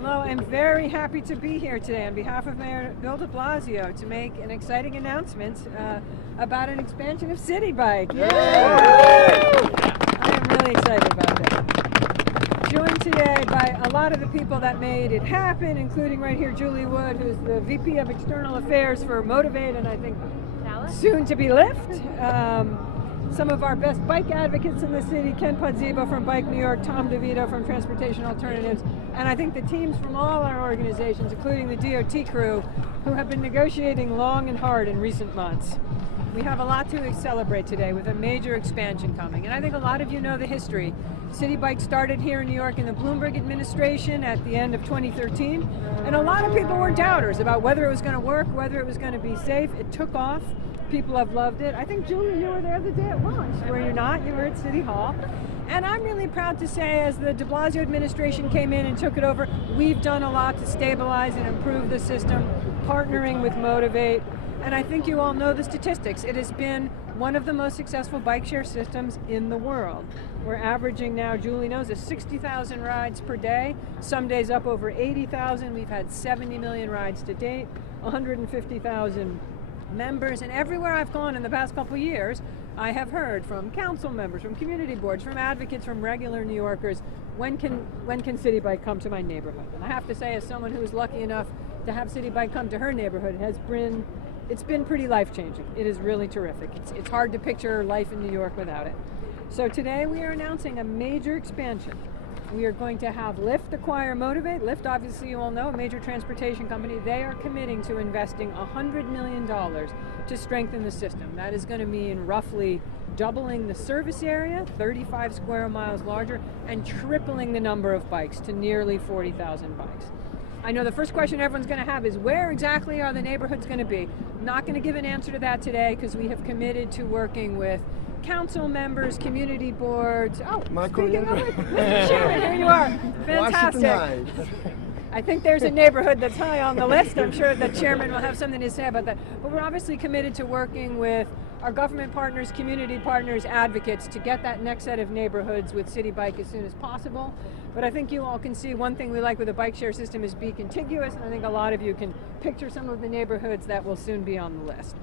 Hello, I'm very happy to be here today on behalf of Mayor Bill de Blasio to make an exciting announcement about an expansion of Citibike. Yay! I am really excited about that. Joined today by a lot of the people that made it happen, including right here Julie Wood, who's the VP of External Affairs for Motivate and I think soon to be Lyft. Some of our best bike advocates in the city, Ken Pudzibo from Bike New York, Tom DeVito from Transportation Alternatives, and I think the teams from all our organizations, including the DOT crew, who have been negotiating long and hard in recent months. We have a lot to celebrate today with a major expansion coming, and I think a lot of you know the history. Citibike started here in New York in the Bloomberg administration at the end of 2013, and a lot of people were doubters about whether it was going to work, whether it was going to be safe. It took off. People have loved it. I think, Julie, you were there the day it launched, were you not? You were at City Hall. And I'm really proud to say, as the de Blasio administration came in and took it over, we've done a lot to stabilize and improve the system, partnering with Motivate. And I think you all know the statistics. It has been one of the most successful bike share systems in the world. We're averaging now, Julie knows, 60,000 rides per day. Some days up over 80,000. We've had 70 million rides to date, 150,000 members, and everywhere I've gone in the past couple of years, I have heard from council members, from community boards, from advocates, from regular New Yorkers, when can Citibike come to my neighborhood? And I have to say, as someone who is lucky enough to have Citibike come to her neighborhood, it's been pretty life-changing. It is really terrific. It's hard to picture life in New York without it. So today we are announcing a major expansion. We are going to have Lyft acquire Motivate. Lyft, obviously you all know, a major transportation company. They are committing to investing $100 million to strengthen the system. That is going to mean roughly doubling the service area, 35 square miles larger, and tripling the number of bikes to nearly 40,000 bikes. I know the first question everyone's going to have is, where exactly are the neighborhoods going to be? I'm not going to give an answer to that today because we have committed to working with council members, community boards. Oh, speaking of it, Mr. Chairman, here you are. Fantastic. I think there's a neighborhood that's high on the list. I'm sure the chairman will have something to say about that. But we're obviously committed to working with our government partners, community partners, advocates to get that next set of neighborhoods with Citibike as soon as possible. But I think you all can see one thing we like with a bike share system is be contiguous, and I think a lot of you can picture some of the neighborhoods that will soon be on the list.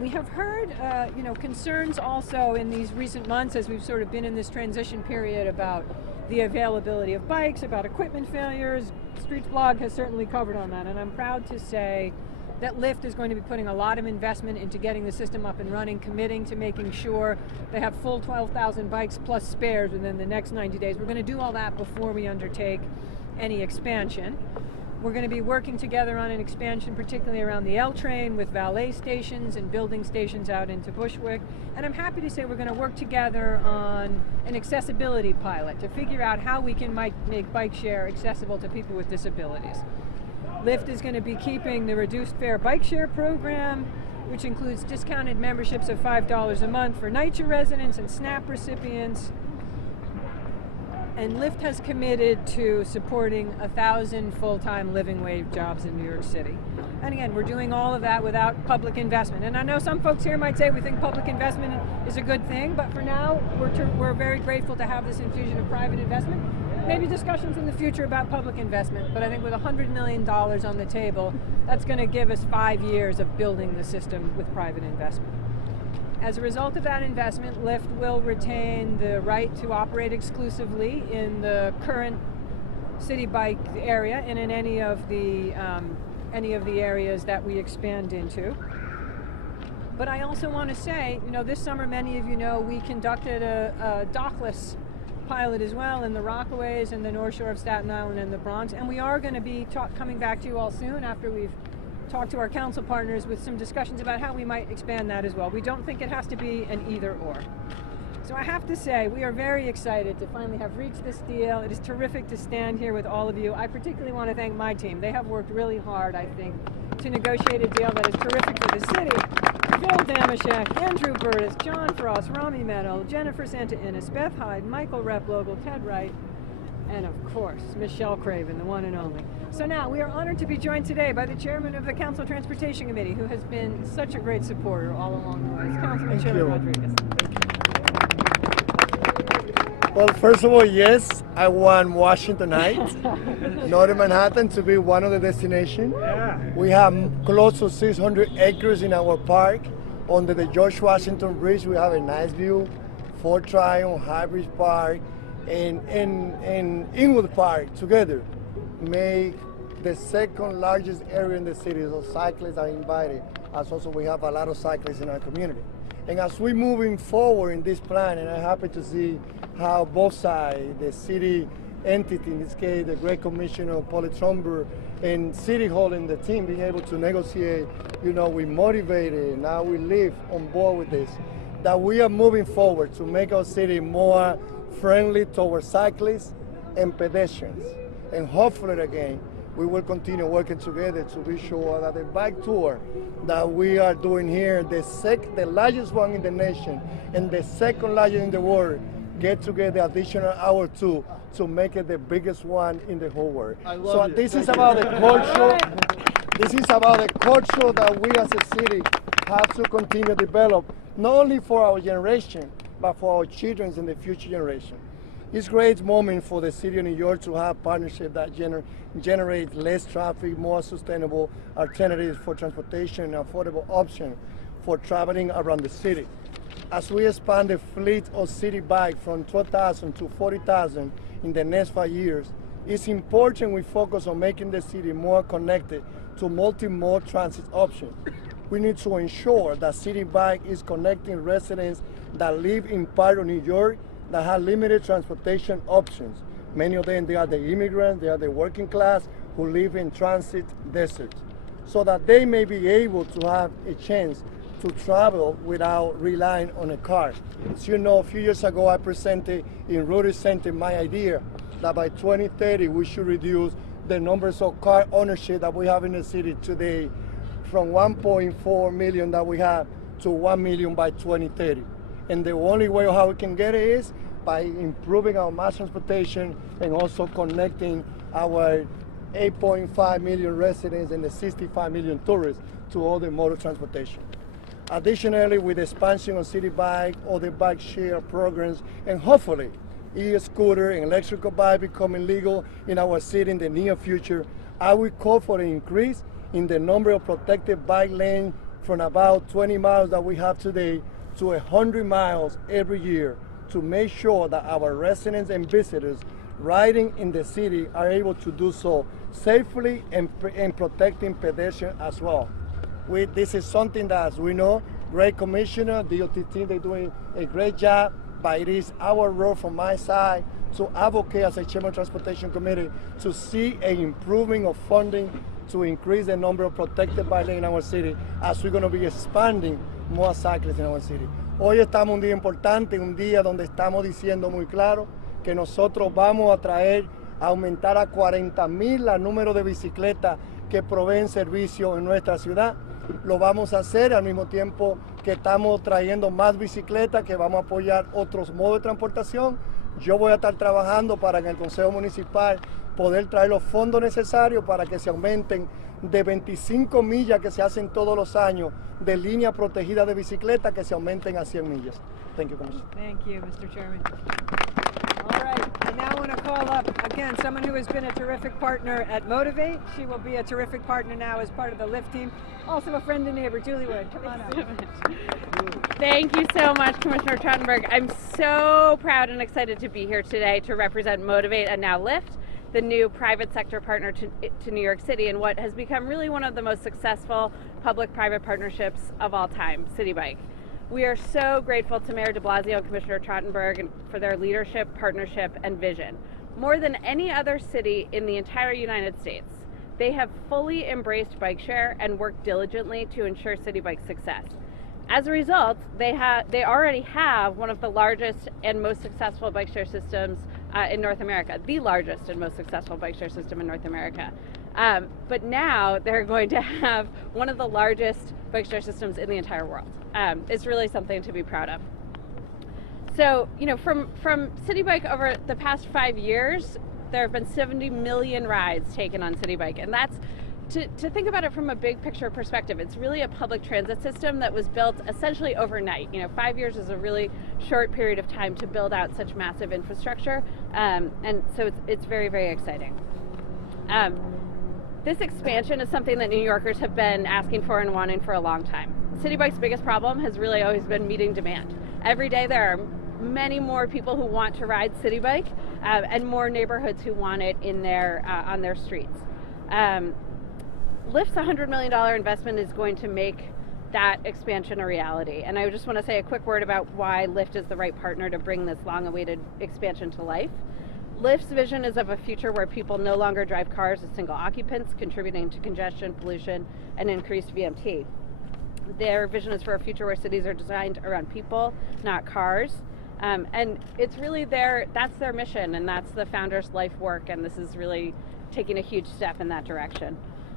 We have heard concerns also in these recent months as we've sort of been in this transition period about the availability of bikes, about equipment failures. Streets Blog has certainly covered on that, and I'm proud to say that Lyft is going to be putting a lot of investment into getting the system up and running, committing to making sure they have full 12,000 bikes plus spares within the next 90 days. We're going to do all that before we undertake any expansion. We're going to be working together on an expansion, particularly around the L train with valet stations and building stations out into Bushwick. And I'm happy to say we're going to work together on an accessibility pilot to figure out how we can make bike share accessible to people with disabilities. Lyft is going to be keeping the reduced fare bike share program, which includes discounted memberships of $5 a month for NYCHA residents and SNAP recipients. And Lyft has committed to supporting 1,000 full-time living wage jobs in New York City. And again, we're doing all of that without public investment. And I know some folks here might say we think public investment is a good thing, but for now, we're very grateful to have this infusion of private investment. Maybe discussions in the future about public investment, but I think with $100 million on the table, that's going to give us 5 years of building the system with private investment. As a result of that investment, Lyft will retain the right to operate exclusively in the current Citibike area and in any of the areas that we expand into. But I also want to say, this summer, many of you know, we conducted a dockless pilot as well in the Rockaways and the North Shore of Staten Island and the Bronx, and we are going to be coming back to you all soon after we've talk to our council partners with some discussions about how we might expand that as well. We don't think it has to be an either or. So I have to say, we are very excited to finally have reached this deal. It is terrific to stand here with all of you. I particularly want to thank my team. They have worked really hard, I think, to negotiate a deal that is terrific for the city. Phil Damashek, Andrew Burtis, John Frost, Rami Meadow, Jennifer Santa Innes, Beth Hyde, Michael Replogle, Ted Wright, and of course, Michelle Craven, the one and only. So now, we are honored to be joined today by the chairman of the Council Transportation Committee, who has been such a great supporter all along the way. Councilman Chairman Rodriguez. Well, first of all, yes, I want Washington Heights, Northern Manhattan, to be one of the destinations. We have close to 600 acres in our park. Under the George Washington Bridge, we have a nice view. Fort Tryon, High Bridge Park, and Inwood Park together make the second largest area in the city. So cyclists are invited. As also, we have a lot of cyclists in our community. And as we're moving forward in this plan, and I'm happy to see how both sides, the city entity, in this case, the Great Commissioner, Polly Trumber, and City Hall and the team being able to negotiate, we motivated, now we live on board with this, that we are moving forward to make our city more friendly towards cyclists and pedestrians. And hopefully, again, we will continue working together to be sure that the bike tour that we are doing here, the largest one in the nation and the second largest in the world, get together additional hour two to make it the biggest one in the whole world. So this is about the culture. This is about the culture that we as a city have to continue to develop, not only for our generation, but for our children and the future generation. It's a great moment for the city of New York to have partnership that generate less traffic, more sustainable alternatives for transportation, and affordable options for traveling around the city. As we expand the fleet of Citibike from 12,000 to 40,000 in the next 5 years, it's important we focus on making the city more connected to multimodal transit options. We need to ensure that Citibike is connecting residents that live in part of New York that have limited transportation options. Many of them, they are the immigrants, they are the working class who live in transit deserts, so that they may be able to have a chance to travel without relying on a car. As you know, a few years ago I presented in Rotary Center my idea that by 2030 we should reduce the numbers of car ownership that we have in the city today from 1.4 million that we have to 1 million by 2030. And the only way how we can get it is by improving our mass transportation and also connecting our 8.5 million residents and the 65 million tourists to all the modal transportation. Additionally, with the expansion of Citibike, other bike share programs, and hopefully e-scooter and electrical bike becoming legal in our city in the near future, I will call for an increase in the number of protected bike lanes from about 20 miles that we have today to 100 miles every year to make sure that our residents and visitors riding in the city are able to do so safely and protecting pedestrians as well. This is something that, as we know, Great Commissioner, DOT team, they're doing a great job, but it is our role from my side to advocate as a Chairman of Transportation Committee to see an improvement of funding to increase the number of protected bike lanes in our city as we're going to be expanding more cyclists in our city. Hoy estamos un día importante, un día donde estamos diciendo muy claro que nosotros vamos a aumentar a 40,000 el número de bicicletas que proveen servicio en nuestra ciudad. Lo vamos a hacer al mismo tiempo que estamos trayendo más bicicletas, que vamos a apoyar otros modos de transportación. Yo voy a estar trabajando para en el Consejo Municipal poder traer los fondos necesarios para que se aumenten de 25 millas que se hacen todos los años de línea protegida de bicicleta, que se aumenten a 100 millas. Thank you, Commissioner. Thank you, Mr. Chairman. All right, I now want to call up, again, someone who has been a terrific partner at Motivate. She will be a terrific partner now as part of the Lyft team. Also a friend and neighbor, Julie Wood. Come on up. Thank you so much, Commissioner Trottenberg. I'm so proud and excited to be here today to represent Motivate and now Lyft, the new private sector partner to New York City and what has become really one of the most successful public-private partnerships of all time, Citibike. We are so grateful to Mayor de Blasio and Commissioner Trottenberg for their leadership, partnership, and vision. More than any other city in the entire United States, they have fully embraced bike share and worked diligently to ensure Citibike's success. As a result, they already have one of the largest and most successful bike share systems in North America, the largest and most successful bike share system in North America. But now they're going to have one of the largest bike share systems in the entire world. It's really something to be proud of. So, you know, from Citibike over the past 5 years, there have been 70 million rides taken on Citibike, and that's to think about it from a big picture perspective, it's really a public transit system that was built essentially overnight. 5 years is a really short period of time to build out such massive infrastructure, and so it's very, very exciting. This expansion is something that New Yorkers have been asking for and wanting for a long time. Citibike's biggest problem has really always been meeting demand. Every day there are many more people who want to ride Citibike, and more neighborhoods who want it in their on their streets. Lyft's $100 million investment is going to make that expansion a reality. And I just want to say a quick word about why Lyft is the right partner to bring this long-awaited expansion to life. Lyft's vision is of a future where people no longer drive cars as single occupants, contributing to congestion, pollution, and increased VMT. Their vision is for a future where cities are designed around people, not cars. And it's really that's their mission, and that's the founders' life work, and this is really taking a huge step in that direction.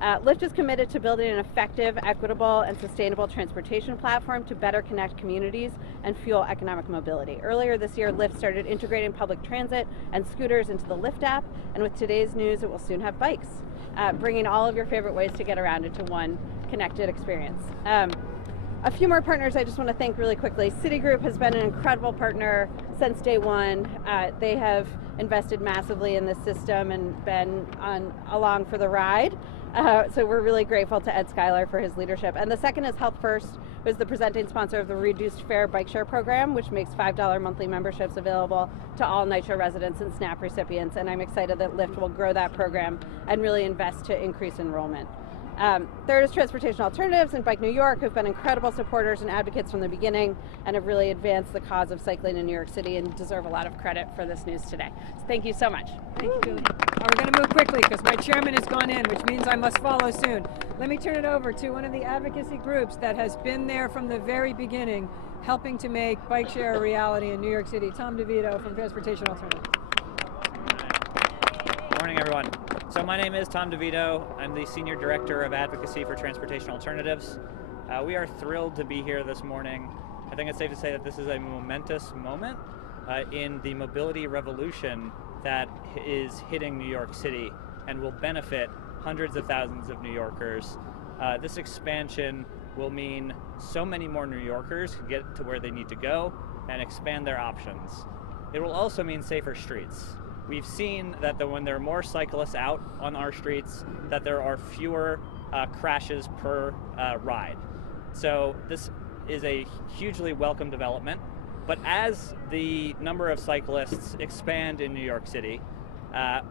Lyft is committed to building an effective, equitable, and sustainable transportation platform to better connect communities and fuel economic mobility. Earlier this year, Lyft started integrating public transit and scooters into the Lyft app, and with today's news, it will soon have bikes, bringing all of your favorite ways to get around into one connected experience. A few more partners I just want to thank really quickly. Citigroup has been an incredible partner since day one. They have invested massively in this system and been along for the ride. So we're really grateful to Ed Schuyler for his leadership. And the second is Health First, who is the presenting sponsor of the reduced fare bike share program, which makes $5 monthly memberships available to all Nitro residents and SNAP recipients. And I'm excited that Lyft will grow that program and really invest to increase enrollment. Third is Transportation Alternatives and Bike New York, who've been incredible supporters and advocates from the beginning and have really advanced the cause of cycling in New York City and deserve a lot of credit for this news today. So thank you so much. Thank you, Julie. We're going to move quickly because my chairman has gone in, which means I must follow soon. Let me turn it over to one of the advocacy groups that has been there from the very beginning, helping to make bike share a reality in New York City. Tom DeVito from Transportation Alternatives. Good morning, everyone. So my name is Tom DeVito. I'm the Senior Director of Advocacy for Transportation Alternatives. We are thrilled to be here this morning. I think it's safe to say that this is a momentous moment in the mobility revolution that is hitting New York City and will benefit hundreds of thousands of New Yorkers. This expansion will mean so many more New Yorkers can get to where they need to go and expand their options. It will also mean safer streets. We've seen that when there are more cyclists out on our streets, that there are fewer crashes per ride. So this is a hugely welcome development. But as the number of cyclists expand in New York City,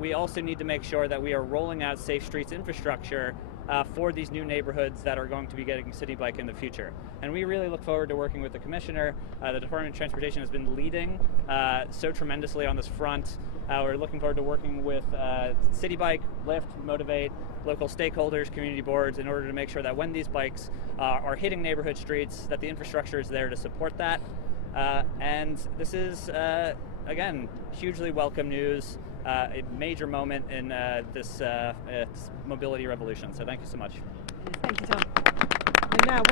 we also need to make sure that we are rolling out safe streets infrastructure for these new neighborhoods that are going to be getting Citibike in the future. And we really look forward to working with the Commissioner. The Department of Transportation has been leading so tremendously on this front. We're looking forward to working with Citibike, Lyft, Motivate, local stakeholders, community boards, in order to make sure that when these bikes are hitting neighborhood streets, that the infrastructure is there to support that. And this is, again, hugely welcome news, a major moment in this mobility revolution. So thank you so much. Thank you, Tom. And now,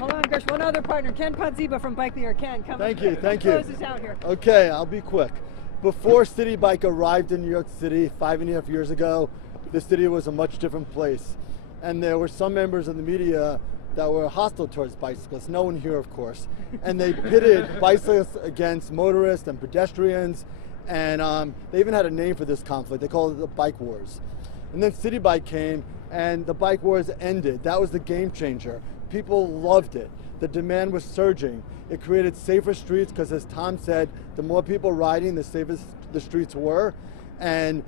hold on, Gersh, one other partner, Ken Ponziba from Bike New York. Ken, come Thank you. close us out here. Okay, I'll be quick. Before Citibike arrived in New York City 5.5 years ago, the city was a much different place. And there were some members of the media that were hostile towards bicyclists, no one here, of course. And they pitted bicyclists against motorists and pedestrians, and they even had a name for this conflict. They called it the Bike Wars. And then Citibike came, and the Bike Wars ended. That was the game changer. People loved it. The demand was surging. It created safer streets because, as Tom said, the more people riding, the safer the streets were. And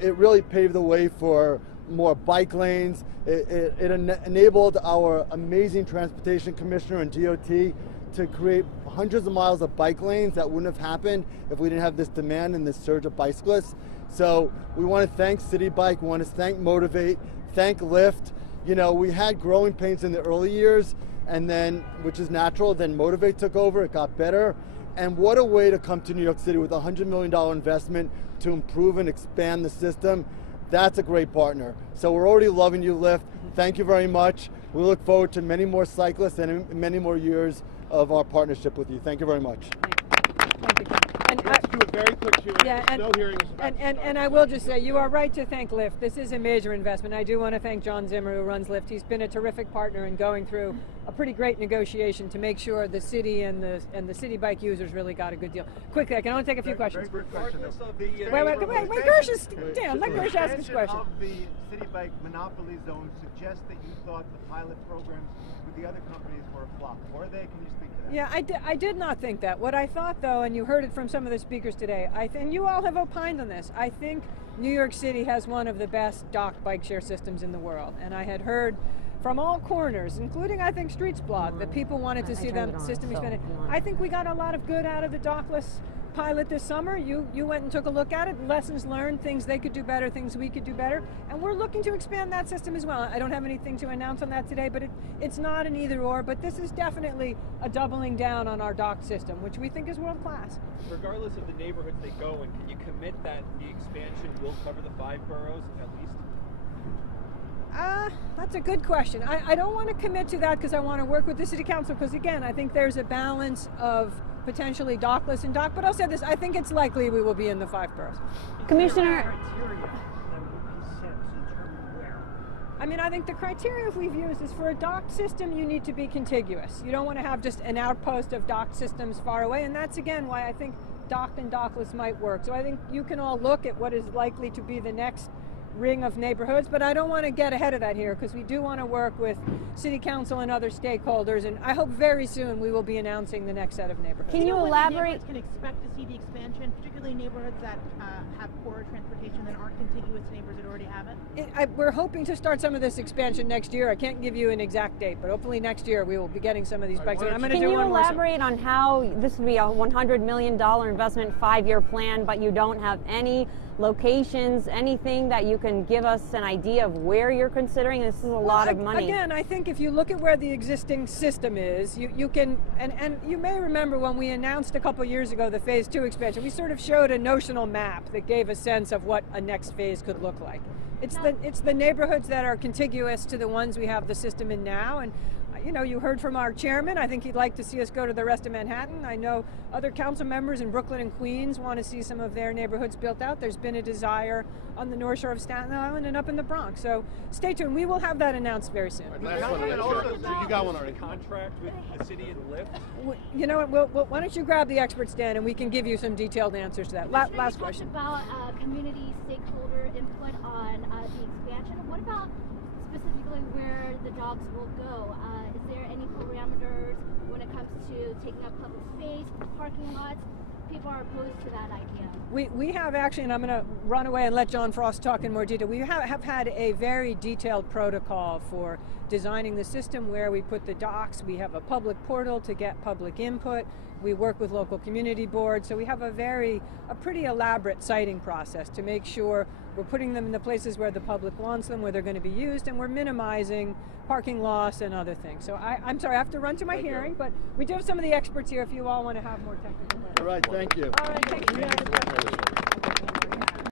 it really paved the way for more bike lanes. It enabled our amazing transportation commissioner and DOT to create hundreds of miles of bike lanes that wouldn't have happened if we didn't have this demand and this surge of bicyclists. So we want to thank Citibike, we want to thank Motivate, thank Lyft. You know, we had growing pains in the early years, and then, which is natural, then Motivate took over, it got better. And what a way to come to New York City with a $100 million investment to improve and expand the system. That's a great partner. So we're already loving you, Lyft. Thank you very much. We look forward to many more cyclists and many more years of our partnership with you. Thank you very much. Thank you. Let's do a very quick Q&A. Yeah, no hearing is about to start. and I will just say, you are right to thank Lyft. This is a major investment. I do want to thank John Zimmer, who runs Lyft. He's been a terrific partner in going through a pretty great negotiation to make sure the city and the Citibike users really got a good deal. Quickly, I can only take a few questions. Very quick question. Wait, Gersh, Dan, let Gersh ask this question. Of the Citibike monopoly zone suggests that you thought the pilot programs with the other companies were a flop. Were they? Can you speak to that? Yeah, I did not think that. What I thought, though, and you heard it from some of the speakers today, and you all have opined on this, I think New York City has one of the best docked bike share systems in the world. And I had heard from all corners, including, I think, Streets Blog, that people wanted to see the system expanded. I think we got a lot of good out of the dockless pilot this summer. You went and took a look at it, lessons learned, things they could do better, things we could do better, and we're looking to expand that system as well. I don't have anything to announce on that today, but it's not an either or, but this is definitely a doubling down on our docked system, which we think is world class. Regardless of the neighborhoods they go in, can you commit that the expansion will cover the 5 boroughs at least? That's a good question. I don't want to commit to that because I want to work with the city council, because again, I think there's a balance of potentially dockless and dock, but I'll say this, I think it's likely we will be in the 5 boroughs. Commissioner, I mean, I think the criteria we've used is for a docked system, you need to be contiguous. You don't want to have just an outpost of docked systems far away, and that's again why I think docked and dockless might work. So I think you can all look at what is likely to be the next ring of neighborhoods, but I don't want to get ahead of that here because we do want to work with city council and other stakeholders, and I hope very soon we will be announcing the next set of neighborhoods. can you elaborate? Can expect to see the expansion, particularly neighborhoods that have poor transportation that aren't contiguous to neighbors that already have it? We're hoping to start some of this expansion next year. I can't give you an exact date, but hopefully next year we will be getting some of these bikes. I'm going to Can do you one more. elaborate on how this would be a $100 million investment, 5-year plan, but you don't have any locations, anything that you can give us an idea of where you're considering? This is a lot of money. Again, I think if you look at where the existing system is, you can, and you may remember when we announced a couple years ago the phase 2 expansion, we sort of showed a notional map that gave a sense of what a next phase could look like. It's the neighborhoods that are contiguous to the ones we have the system in now, and you know, you heard from our chairman. I think he'd like to see us go to the rest of Manhattan. I know other council members in Brooklyn and Queens want to see some of their neighborhoods built out. There's been a desire on the North Shore of Staten Island and up in the Bronx. So stay tuned. We will have that announced very soon. Last one. You got one already. Contract with the city and Lyft? You know what? Why don't you grab the experts, Dan, and we can give you some detailed answers to that. Last question. About community stakeholder input on the expansion. What about specifically where the dogs will go? Is there any parameters when it comes to taking up public space, parking lots? People are opposed to that idea. We have actually, and I'm going to run away and let John Frost talk in more detail. We have had a very detailed protocol for designing the system where we put the docks. We have a public portal to get public input. We work with local community boards. So we have a pretty elaborate siting process to make sure we're putting them in the places where the public wants them, where they're going to be used, and we're minimizing parking loss and other things. So I'm sorry, I have to run to my hearing, but we do have some of the experts here if you all want to have more technical questions. All right, thank you. All right, thank you.